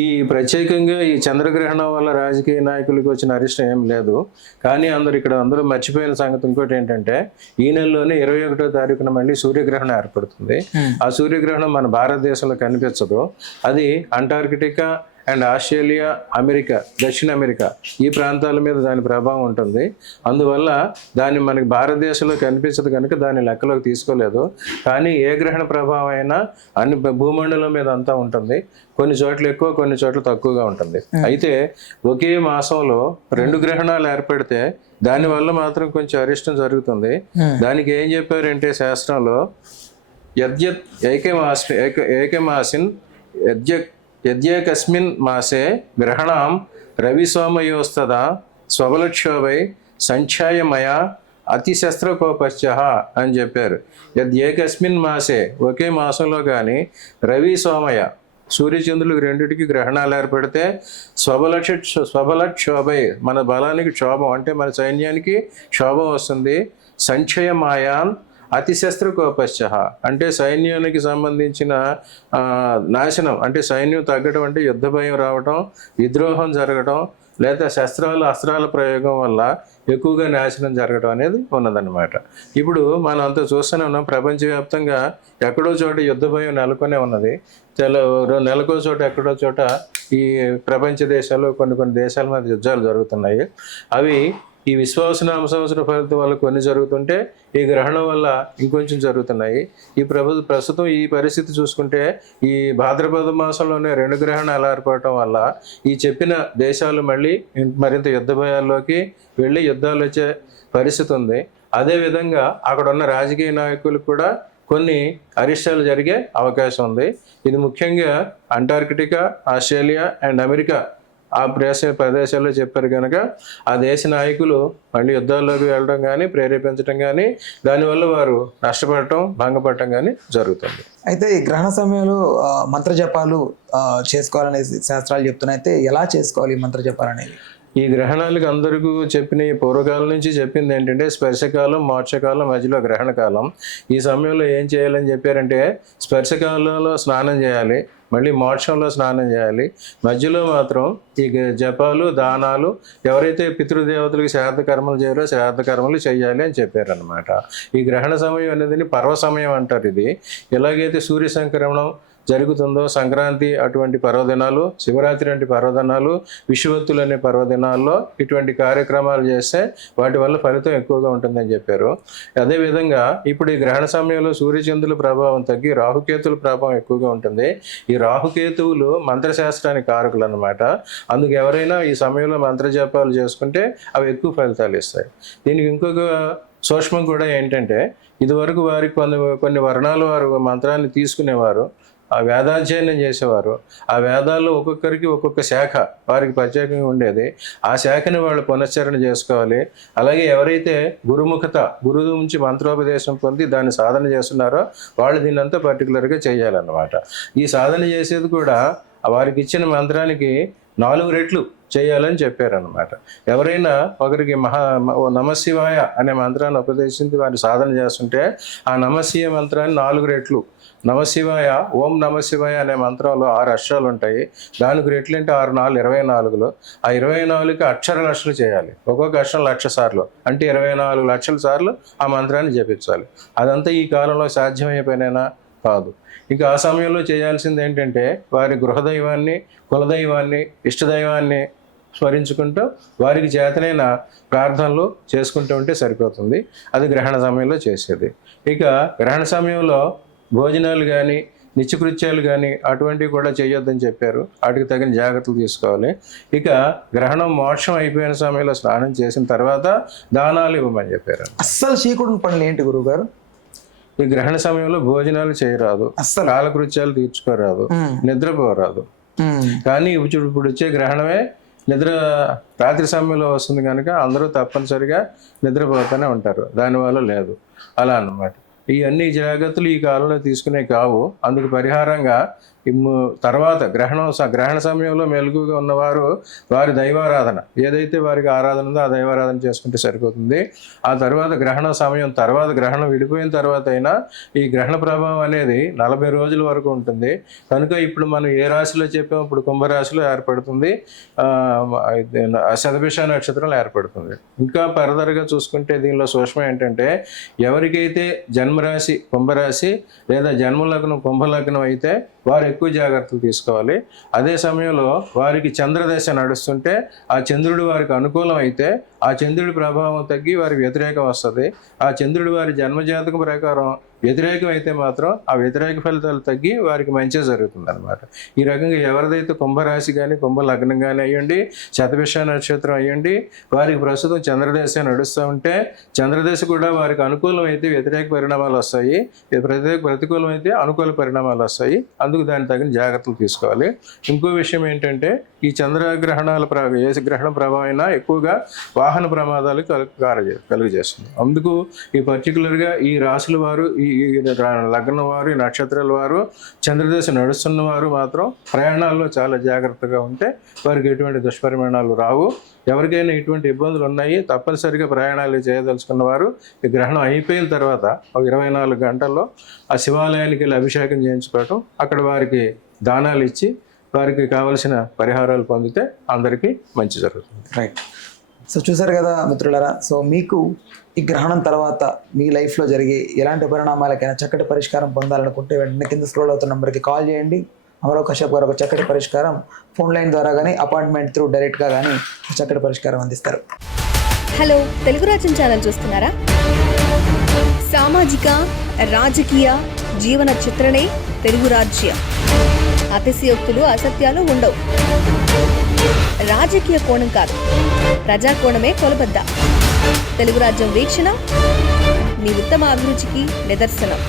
ఈ ప్రత్యేకంగా ఈ చంద్రగ్రహణం వల్ల రాజకీయ నాయకులకు వచ్చిన అరిష్టం ఏం లేదు. కానీ అందరూ మర్చిపోయిన సంగతి ఇంకోటి ఏంటంటే, ఈ నెలలోనే 21వ తారీఖున మళ్ళీ సూర్యగ్రహణం ఏర్పడుతుంది. ఆ సూర్యగ్రహణం మన భారతదేశంలో కనిపించదు. అది అంటార్కిటికా అండ్ ఆస్ట్రేలియా, అమెరికా, దక్షిణ అమెరికా ఈ ప్రాంతాల మీద దాని ప్రభావం ఉంటుంది. అందువల్ల దాన్ని మనకి భారతదేశంలో కనిపించదు కనుక దాన్ని లెక్కలోకి తీసుకోలేదు. కానీ ఏ గ్రహణ ప్రభావం అయినా అన్ని భూమండలం మీద అంతా ఉంటుంది. కొన్ని చోట్ల ఎక్కువ, కొన్ని చోట్ల తక్కువగా ఉంటుంది. అయితే ఒకే మాసంలో 2 గ్రహణాలు ఏర్పడితే దానివల్ల మాత్రం కొంచెం అరిష్టం జరుగుతుంది. దానికి ఏం చెప్పారంటే శాస్త్రంలో, ఏకమాసిన్ యద్యేకస్మిన్ మాసే గ్రహణం రవిసోమయోస్తదా స్వబలక్షోభై సంఖ్యాయమయ అతిశస్త్రకోపశ్చ అని చెప్పారు. ఏకస్మిన్ మాసే ఒకే మాసంలో కానీ రవి సోమయ సూర్యచంద్రులకు రెండిటికి గ్రహణాలు ఏర్పడితే స్వబలక్షోభై మన బలానికి క్షోభం అంటే మన సైన్యానికి క్షోభం వస్తుంది. సంక్షయమాయాన్ అతిశస్త్రకోపశ్చ అంటే సైన్యానికి సంబంధించిన నాశనం, అంటే సైన్యం తగ్గడం అంటే యుద్ధ భయం రావటం, విద్రోహం జరగడం, లేదా అస్త్రాల ప్రయోగం వల్ల ఎక్కువగా నాశనం జరగడం అనేది ఉన్నదన్నమాట. ఇప్పుడు మనం అంతా చూస్తూనే ఉన్నాం, ప్రపంచవ్యాప్తంగా ఎక్కడో చోట యుద్ధ భయం నెలకొనే ఉన్నది. నెలకో చోట ఎక్కడో చోట ఈ ప్రపంచ దేశాల్లో కొన్ని దేశాల మధ్య యుద్ధాలు జరుగుతున్నాయి. అవి ఈ విశ్వాసనామ సంవత్సర ఫలితం వల్ల కొన్ని జరుగుతుంటే ఈ గ్రహణం వల్ల ఇంకొంచెం జరుగుతున్నాయి. ప్రస్తుతం ఈ పరిస్థితి చూసుకుంటే ఈ భాద్రపద మాసంలోనే 2 గ్రహణాలు ఏర్పడటం వల్ల ఈ చెప్పిన దేశాలు మళ్ళీ మరింత యుద్ధ భయాల్లోకి వెళ్ళి యుద్ధాలు వచ్చే పరిస్థితి ఉంది. అదేవిధంగా అక్కడ ఉన్న రాజకీయ నాయకులకు కూడా కొన్ని అరిష్టాలు జరిగే అవకాశం ఉంది. ఇది ముఖ్యంగా అంటార్కిటికా, ఆస్ట్రేలియా అండ్ అమెరికా ఆ ప్రదేశాల్లో చెప్పారు కనుక ఆ దేశ నాయకులు మళ్ళీ యుద్ధాల్లోకి వెళ్ళడం కానీ ప్రేరేపించడం కానీ దానివల్ల వారు నష్టపడటం, భంగపడటం కానీ జరుగుతుంది. అయితే ఈ గ్రహణ సమయంలో మంత్ర జపాలు చేసుకోవాలనే శాస్త్రాలు చెప్తున్నాయి. అయితే ఎలా చేసుకోవాలి ఈ మంత్ర జపాలు అనేది? ఈ గ్రహణాలకు అందరికీ చెప్పిన పూర్వకాలం నుంచి చెప్పింది ఏంటంటే స్పర్శకాలం, మోక్షకాలం, మధ్యలో గ్రహణ కాలం. ఈ సమయంలో ఏం చేయాలని చెప్పారంటే స్పర్శకాలంలో స్నానం చేయాలి, మళ్ళీ మోక్షంలో స్నానం చేయాలి. మధ్యలో మాత్రం ఈ జపాలు, దానాలు ఎవరైతే పితృదేవతలకు శ్రాద్ధ కర్మలు చేయాలో శ్రాద్ధ కర్మలు చేయాలి అని చెప్పారనమాట. ఈ గ్రహణ సమయం అనేది పర్వ సమయం అంటారు. ఇది ఎలాగైతే సూర్య సంక్రమణం జరుగుతుందో, సంక్రాంతి అటువంటి పర్వదినాలు, శివరాత్రి వంటి పర్వదినాలు, విషువత్తులు అనే పర్వదినాల్లో ఇటువంటి కార్యక్రమాలు చేస్తే వాటి వల్ల ఫలితం ఎక్కువగా ఉంటుందని చెప్పారు. అదేవిధంగా ఇప్పుడు ఈ గ్రహణ సమయంలో సూర్యచంద్రుల ప్రభావం తగ్గి రాహుకేతుల ప్రభావం ఎక్కువగా ఉంటుంది. ఈ రాహుకేతువులు మంత్రశాస్త్రానికి కారకులు అన్నమాట. అందుకు ఎవరైనా ఈ సమయంలో మంత్రజపాలు చేసుకుంటే అవి ఎక్కువ ఫలితాలు ఇస్తాయి. దీనికి ఇంకొక సూక్ష్మం కూడా ఏంటంటే, ఇదివరకు వారికి కొన్ని వర్ణాల వారు మంత్రాన్ని తీసుకునేవారు, ఆ వేదాధ్యయనం చేసేవారు. ఆ వేదాల్లో ఒక్కొక్కరికి ఒక్కొక్క శాఖ వారికి ప్రత్యేకంగా ఉండేది. ఆ శాఖని వాళ్ళు పునశ్చరణ చేసుకోవాలి. అలాగే ఎవరైతే గురువు నుంచి మంత్రోపదేశం పొంది దాన్ని సాధన చేస్తున్నారో వాళ్ళు దీన్నంతా పర్టికులర్గా చేయాలన్నమాట. ఈ సాధన చేసేది కూడా వారికి ఇచ్చిన మంత్రానికి 4 రెట్లు చేయాలని చెప్పారనమాట. ఎవరైనా ఒకరికి నమశివాయ అనే మంత్రాన్ని ఉపదేశించి వారిని సాధన చేస్తుంటే ఆ నమశివ మంత్రాన్ని 4 రెట్లు, నమశివాయ ఓం నమశివాయ అనే మంత్రంలో 6 అక్షరాలు ఉంటాయి. దానికి రెట్లు అంటే 6 4 24. ఆ 24కి అక్షర లక్షలు చేయాలి. ఒక్కొక్క అక్షరం 1,00,000 సార్లు అంటే 24 లక్షల సార్లు ఆ మంత్రాన్ని జపించాలి. అదంతా ఈ కాలంలో సాధ్యమయ్యే పనేనా? కాదు. ఇంకా ఆ సమయంలో చేయాల్సింది ఏంటంటే వారి గృహదైవాన్ని, కులదైవాన్ని, ఇష్టదైవాన్ని స్మరించుకుంటూ వారికి చేతనైన ప్రార్థనలు చేసుకుంటూ ఉంటే సరిపోతుంది. అది గ్రహణ సమయంలో చేసేది. ఇక గ్రహణ సమయంలో భోజనాలు కానీ, నిత్యకృత్యాలు కానీ అటువంటివి కూడా చేయొద్దని చెప్పారు. వాటికి తగిన జాగ్రత్తలు తీసుకోవాలి. ఇక గ్రహణం మోక్షం అయిపోయిన సమయంలో స్నానం చేసిన తర్వాత దానాలు ఇవ్వమని చెప్పారు. అస్సలు చేయకూడని పనులు ఏంటి గురువుగారు? ఈ గ్రహణ సమయంలో భోజనాలు చేయరాదు, అస్సలు కాలకృత్యాలు తీర్చుకోరాదు, నిద్రపోరాదు. కానీ ఇప్పుడు వచ్చే గ్రహణమే రాత్రి సమయంలో వస్తుంది కనుక అందరూ తప్పనిసరిగా నిద్రపోతూనే ఉంటారు. దానివల్ల లేదు అలా అన్నమాట. ఈ అన్ని జాగ్రత్తలు ఈ కాలంలో తీసుకునే కావు. అందుకు పరిహారంగా తర్వాత గ్రహణ సమయంలో మెలకుగా ఉన్నవారు వారి దైవారాధన ఏదైతే వారికి ఆరాధన ఉందో ఆ దైవారాధన చేసుకుంటే సరిపోతుంది. ఆ తర్వాత గ్రహణం విడిపోయిన తర్వాత అయినా ఈ గ్రహణ ప్రభావం అనేది 40 రోజుల వరకు ఉంటుంది. కనుక ఇప్పుడు మనం ఏ రాశిలో చెప్పాము, ఇప్పుడు కుంభరాశిలో ఏర్పడుతుంది, శతభిష నక్షత్రం ఏర్పడుతుంది. ఇంకా ఫర్దర్గా చూసుకుంటే దీనిలో సూక్ష్మం ఏంటంటే ఎవరికైతే జన్మరాశి కుంభరాశి లేదా జన్మలగ్నం కుంభలగ్నం అయితే వారు ఎక్కువ జాగ్రత్తలు తీసుకోవాలి. అదే సమయంలో వారికి చంద్రదశ నడుస్తుంటే ఆ చంద్రుడు వారికి అనుకూలం అయితే ఆ చంద్రుడి ప్రభావం తగ్గి వారికి వ్యతిరేకం వస్తుంది. ఆ చంద్రుడు వారి జన్మజాతకం ప్రకారం వ్యతిరేకం అయితే మాత్రం ఆ వ్యతిరేక ఫలితాలు తగ్గి వారికి మంచి జరుగుతుంది అనమాట. ఈ రకంగా ఎవరిదైతే కుంభరాశి కానీ కుంభ లగ్నం కానీ అయ్యండి, శతభిష నక్షత్రం అయ్యండి, వారికి ప్రస్తుతం చంద్రదశ నడుస్తూ ఉంటే చంద్రదశ కూడా వారికి అనుకూలం అయితే వ్యతిరేక పరిణామాలు వస్తాయి, ప్రతికూలం అయితే అనుకూల పరిణామాలు వస్తాయి. అందుకు దానికి తగిన జాగ్రత్తలు తీసుకోవాలి. ఇంకో విషయం ఏంటంటే ఈ చంద్రగ్రహణాల ఏ గ్రహణ ప్రభావం అయినా ఎక్కువగా వాహన ప్రమాదాలు కలుగజేస్తుంది. అందుకు ఈ పర్టికులర్గా ఈ రాశుల వారు, ఈ లగ్నం వారు, ఈ నక్షత్రాల వారు, చంద్రదశ నడుస్తున్న వారు మాత్రం ప్రయాణాల్లో చాలా జాగ్రత్తగా ఉంటే వారికి ఎటువంటి దుష్పరిమాణాలు రావు. ఎవరికైనా ఇటువంటి ఇబ్బందులు ఉన్నాయి తప్పనిసరిగా ప్రయాణాలు చేయదలుచుకున్న వారు ఈ గ్రహణం అయిపోయిన తర్వాత 24 గంటల్లో ఆ శివాలయానికి వెళ్ళి అభిషేకం చేయించుకోవటం, అక్కడ వారికి దానాలు ఇచ్చి వారికి కావలసిన పరిహారాలు పొందితే అందరికీ మంచి జరుగుతుంది. రైట్. సో చూసారు కదా మిత్రులారా, సో మీకు ఈ గ్రహణం తర్వాత మీ లైఫ్లో జరిగే ఎలాంటి పరిణామాలకైనా చక్కటి పరిష్కారం పొందాలనుకుంటే వెంటనే కింద స్క్రోల్ అవుతున్న నెంబర్కి కాల్ చేయండి. అమరావ్ కశ్యప్ గారు ఒక చక్కటి పరిష్కారం ఫోన్ లైన్ ద్వారా కానీ అపాయింట్మెంట్ త్రూ డైరెక్ట్గా కానీ చక్కటి పరిష్కారం అందిస్తారు. హలో, తెలుగు రాజ్యం ఛానల్ చూస్తున్నారా? సామాజిక రాజకీయ జీవన చిత్రణే తెలుగు రాజ్యం. అతిశయోక్తులు అసత్యాలు ఉండవు. రాజకీయ కోణం కాదు, ప్రజా కోణమే కొలబద్ద. తెలుగు రాజ్యం వీక్షణ మీ ఉత్తమ అభిరుచికి నిదర్శనం.